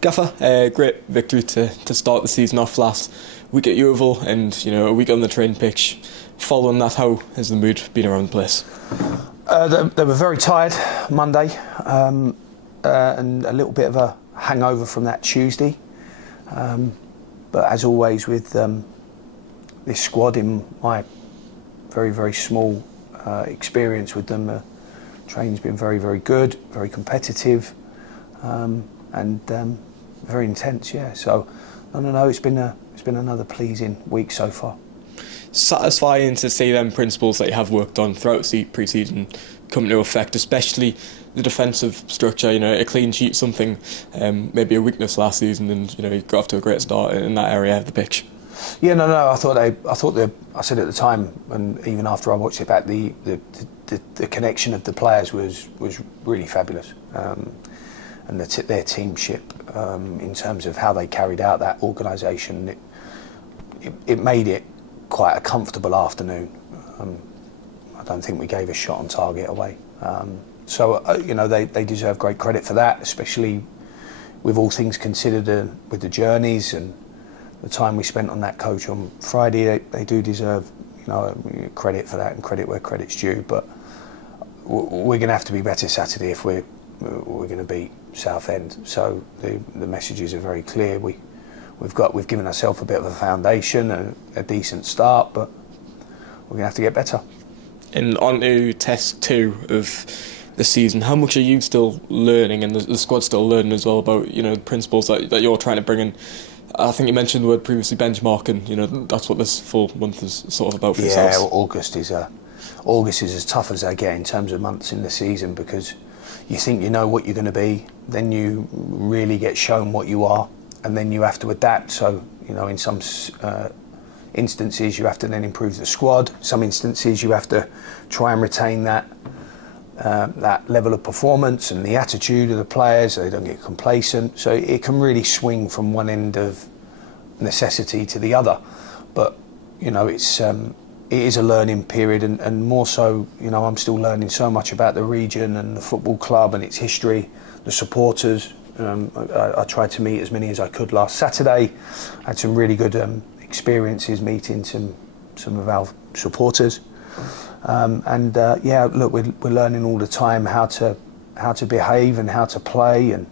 Gaffer, great victory to start the season off last week at Yeovil, and a week on the training pitch. Following that, how has the mood been around the place? They were very tired Monday, and a little bit of a hangover from that Tuesday. But as always with this squad, in my very, very small experience with them, training's been very, very good, very competitive, and very intense. Yeah. So, no, it's been another pleasing week so far. Satisfying to see them principles that you have worked on throughout the pre-season come into effect, especially the defensive structure. A clean sheet, something maybe a weakness last season, and you got off to a great start in that area of the pitch. Yeah, no. I said at the time, and even after I watched it back, the connection of the players was really fabulous, and their teamship in terms of how they carried out that organisation. It made it quite a comfortable afternoon. I don't think we gave a shot on target away. So they deserve great credit for that, especially with all things considered, with the journeys and the time we spent on that coach on Friday. They do deserve credit for that, and credit where credit's due. But we're going to have to be better Saturday if we're going to beat Southend. So the messages are very clear. We've given ourselves a bit of a foundation and a decent start, but we're going to have to get better. And on to test 2 of the season, how much are you still learning, and the squad still learning as well, about the principles that you're trying to bring in? I think you mentioned the word previously, benchmarking. That's what this full month is sort of about for yourselves. Yeah, August is as tough as they get in terms of months in the season, because you think you know what you're going to be, then you really get shown what you are, and then you have to adapt. So in some instances you have to then improve the squad. Some instances you have to try and retain that level of performance and the attitude of the players, so they don't get complacent. So it can really swing from one end of necessity to the other. But it is a learning period, and more so, I'm still learning so much about the region and the football club and its history, the supporters. I tried to meet as many as I could last Saturday. I had some really good experiences meeting some of our supporters. Look, we're learning all the time how to behave and how to play and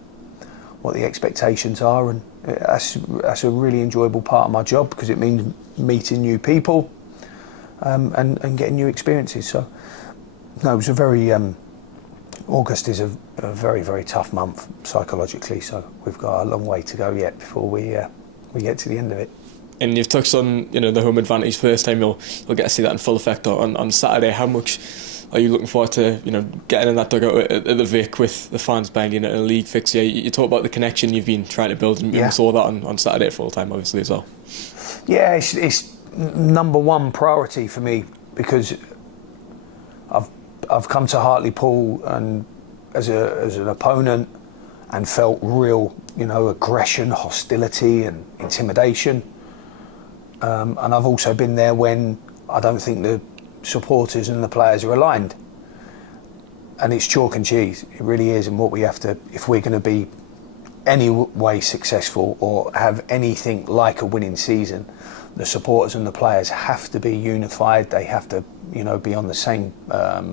what the expectations are, and that's a really enjoyable part of my job, because it means meeting new people and getting new experiences. So no, it was a very August is a very, very tough month psychologically, so we've got a long way to go yet before we get to the end of it. And you've touched on the home advantage. First time you'll get to see that in full effect on Saturday. How much are you looking forward to getting in that dugout at the Vic with the fans behind you in a league fixture? You talk about the connection you've been trying to build, and we saw that on Saturday full time obviously as well. Yeah, it's number one priority for me, because I've come to Hartlepool and as an opponent and felt real aggression, hostility and intimidation. And I've also been there when I don't think the supporters and the players are aligned. And it's chalk and cheese. It really is. And what we have to, if we're going to be any way successful or have anything like a winning season, the supporters and the players have to be unified. They have to, be on the same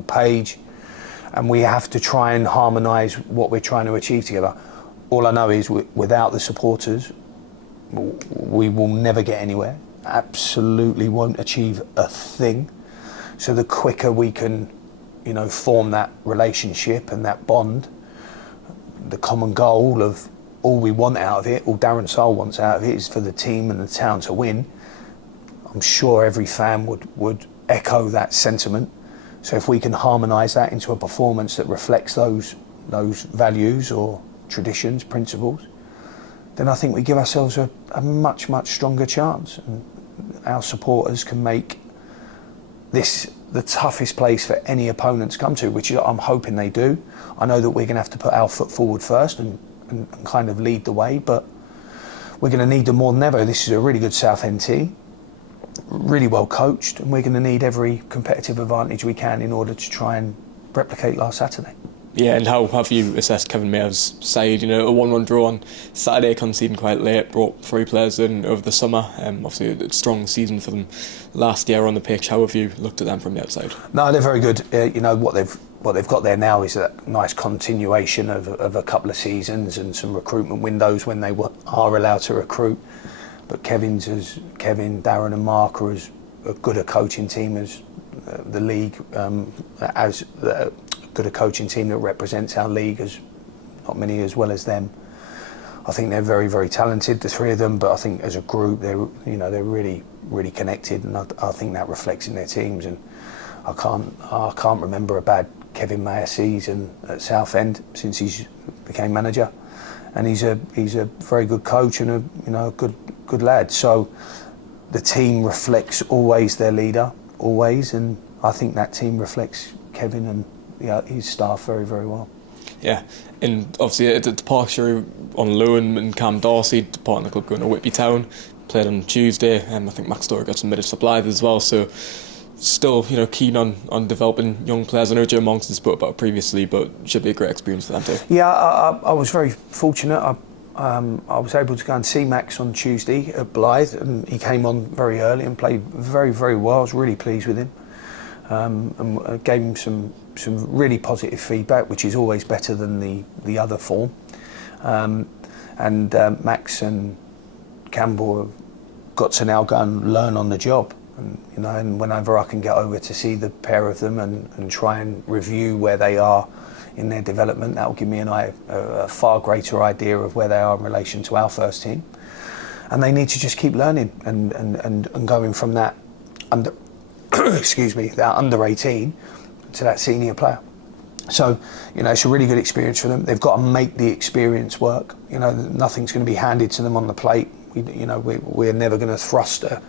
page. And we have to try and harmonise what we're trying to achieve together. All I know is without the supporters, we will never get anywhere. Absolutely won't achieve a thing. So the quicker we can, form that relationship and that bond, the common goal of all we want out of it, all Darren Sarll wants out of it, is for the team and the town to win. I'm sure every fan would echo that sentiment. So if we can harmonise that into a performance that reflects those values or traditions, principles, then I think we give ourselves a much, much stronger chance. And our supporters can make this the toughest place for any opponent to come to, which I'm hoping they do. I know that we're going to have to put our foot forward first and kind of lead the way, but we're going to need them more than ever. This is a really good Southend team, really well coached, and we're going to need every competitive advantage we can in order to try and replicate last Saturday. Yeah, and how have you assessed Kevin Mayer's side? You know, a 1-1 draw on Saturday, conceding quite late, brought 3 players in over the summer. Obviously, a strong season for them last year on the pitch. How have you looked at them from the outside? No, they're very good. You know, what they've got there now is a nice continuation of a couple of seasons and some recruitment windows when they are allowed to recruit. But Kevin, Darren and Mark are as good a coaching team as the league, as good a coaching team that represents our league, as not many as well as them. I think they're very, very talented, the 3 of them, but I think as a group they're really, really connected, and I think that reflects in their teams. And I can't remember a bad Kevin Mayer season at Southend since he's became manager, and he's a very good coach and a good lad. So the team reflects always their leader, always, and I think that team reflects Kevin and his staff very, very well. Yeah, and obviously the departure on loan and Cam Darcy departing the club, going to Whitby Town, played on Tuesday, and I think Max Story got some minutes supplied as well. So still, you know, keen on developing young players. I know Joe Monson spoke about it previously, but it should be a great experience for them too. Yeah, I was very fortunate. I was able to go and see Max on Tuesday at Blythe, and he came on very early and played very, very well. I was really pleased with him, and gave him some really positive feedback, which is always better than the other form. And Max and Campbell have got to now go and learn on the job. And, you know, and whenever I can get over to see the pair of them and try and review where they are in their development, that will give me a far greater idea of where they are in relation to our first team. And they need to just keep learning and going from that under that under 18 to that senior player. So, you know, it's a really good experience for them. They've got to make the experience work. You know, nothing's going to be handed to them on the plate. We're never going to thrust a.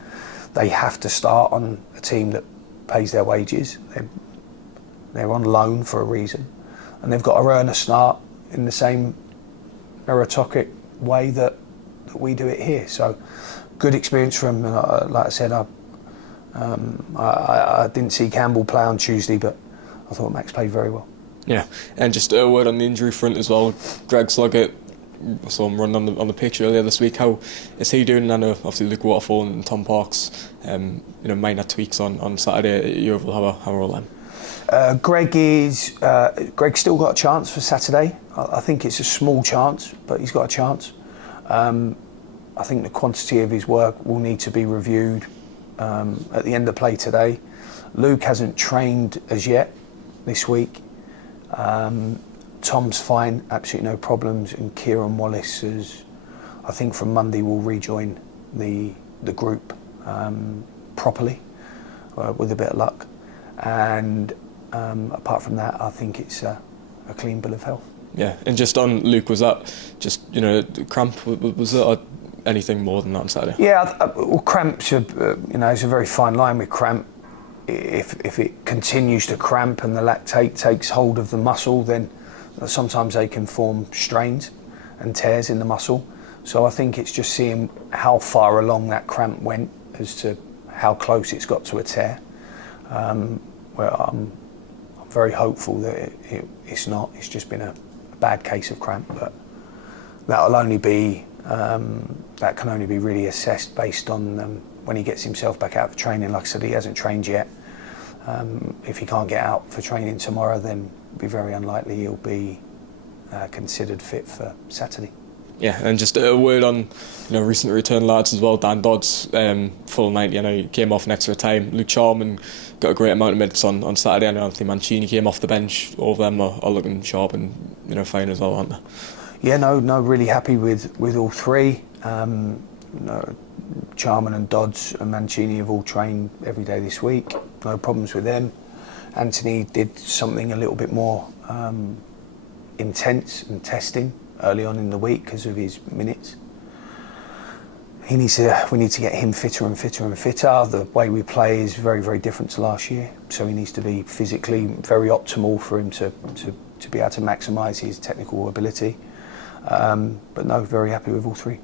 They have to start on a team that pays their wages. They're on loan for a reason, and they've got to earn a start in the same meritocratic way that we do it here. So, good experience for them. Like I said, I didn't see Campbell play on Tuesday, but I thought Max played very well. Yeah, and just a word on the injury front as well. Greg Sloggett, I saw him run on the pitch earlier this week. How is he doing? I know obviously Luke Waterfall and Tom Parks, minor tweaks on Saturday. You will have a role then. Greg's still got a chance for Saturday. I think it's a small chance, but he's got a chance. I think the quantity of his work will need to be reviewed at the end of play today. Luke hasn't trained as yet this week. Tom's fine, absolutely no problems, and Kieran Wallace is, I think from Monday will rejoin the group properly with a bit of luck. And apart from that, I think it's a clean bill of health. Yeah, and just on Luke, was that just cramp? Was it or anything more than that on Saturday? Yeah, well, cramps are, it's a very fine line with cramp. If it continues to cramp and the lactate takes hold of the muscle, then sometimes they can form strains and tears in the muscle. So I think it's just seeing how far along that cramp went as to how close it's got to a tear. Well, I'm very hopeful that it's not. It's just been a bad case of cramp, but that can only be really assessed based on when he gets himself back out for training. Like I said, he hasn't trained yet. If he can't get out for training tomorrow, then it'll be very unlikely he'll be considered fit for Saturday. Yeah, and just a word on recent return lads as well. Dan Dodds, full 90. I know he came off an extra time. Luke Charman got a great amount of minutes on Saturday. I know Anthony Mancini came off the bench. All of them are looking sharp and fine as well, aren't they? Yeah, no, really happy with all three. Charman and Dodds and Mancini have all trained every day this week. No problems with them. Anthony did something a little bit more intense and testing early on in the week because of his minutes. We need to get him fitter and fitter and fitter. The way we play is very, very different to last year, so he needs to be physically very optimal for him to be able to maximise his technical ability. But no, very happy with all three.